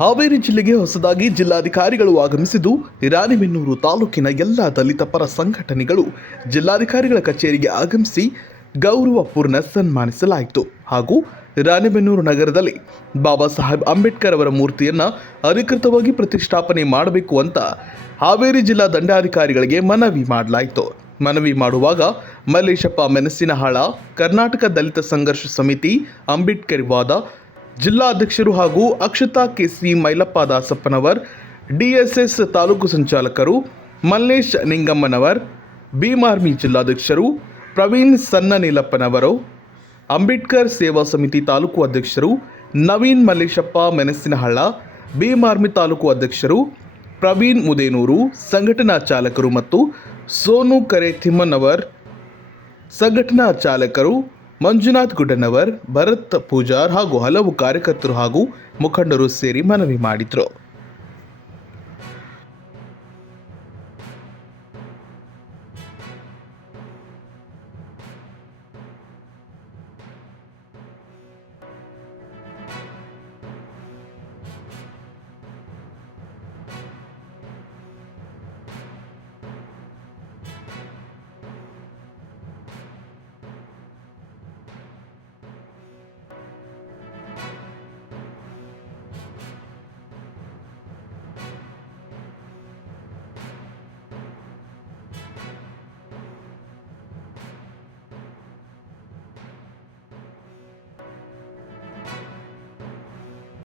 ಹಾವೇರಿ ಜಿಲ್ಲೆಗೆ ಹೊಸದಾಗಿ ಜಿಲ್ಲಾಧಿಕಾರಿಗಳು ಆಗಮಿಸಿದ್ದು, ರಾಣಿಬೆನ್ನೂರು ತಾಲೂಕಿನ ಎಲ್ಲ ದಲಿತ ಪರ ಸಂಘಟನೆಗಳು ಜಿಲ್ಲಾಧಿಕಾರಿಗಳ ಕಚೇರಿಗೆ ಆಗಮಿಸಿ ಗೌರವಪೂರ್ಣ ಸನ್ಮಾನಿಸಲಾಯಿತು. ಹಾಗೂ ರಾಣಿಬೆನ್ನೂರು ನಗರದಲ್ಲಿ ಬಾಬಾ ಸಾಹೇಬ್ ಅಂಬೇಡ್ಕರ್ ಅವರ ಮೂರ್ತಿಯನ್ನು ಅಧಿಕೃತವಾಗಿ ಪ್ರತಿಷ್ಠಾಪನೆ ಮಾಡಬೇಕು ಅಂತ ಹಾವೇರಿ ಜಿಲ್ಲಾ ದಂಡಾಧಿಕಾರಿಗಳಿಗೆ ಮನವಿ ಮಾಡಲಾಯಿತು. ಮನವಿ ಮಾಡುವಾಗ ಮಲ್ಲೇಶಪ್ಪ ಮೆಣಸಿನಹಾಳ, ಕರ್ನಾಟಕ ದಲಿತ ಸಂಘರ್ಷ ಸಮಿತಿ, ಅಂಬೇಡ್ಕರ್ ವಾದ ಜಿಲ್ಲಾ ಅಧ್ಯಕ್ಷರು ಹಾಗೂ ಅಕ್ಷತಾ ಕೆಸಿ ಮೈಲಪ್ಪ ದಾಸಪ್ಪನವರ್, ಡಿಎಸ್ಎಸ್ ತಾಲೂಕು ಸಂಚಾಲಕರು ಮಲ್ಲೇಶ್ ನಿಂಗಮ್ಮನವರ್, ಭೀಮಾರ್ಮಿ ಜಿಲ್ಲಾಧ್ಯಕ್ಷರು ಪ್ರವೀಣ್ ಸನ್ನನೀಲಪ್ಪನವರು, ಅಂಬೇಡ್ಕರ್ ಸೇವಾ ಸಮಿತಿ ತಾಲೂಕು ಅಧ್ಯಕ್ಷರು ನವೀನ್ ಮಲ್ಲೇಶಪ್ಪ ಮೆಣಸಿನಹಳ್ಳ, ಭೀಮಾರ್ಮಿ ತಾಲೂಕು ಅಧ್ಯಕ್ಷರು ಪ್ರವೀಣ್ ಮುದೇನೂರು, ಸಂಘಟನಾ ಚಾಲಕರು ಮತ್ತು ಸೋನು ಕರೆ ತಿಮ್ಮನವರ್, ಸಂಘಟನಾ ಚಾಲಕರು ಮಂಜುನಾಥ್ ಗುಡ್ಡನವರ್, ಭರತ್ ಪೂಜಾರ್ ಹಾಗೂ ಹಲವು ಕಾರ್ಯಕರ್ತರು ಹಾಗೂ ಮುಖಂಡರು ಸೇರಿ ಮನವಿ ಮಾಡಿದರು.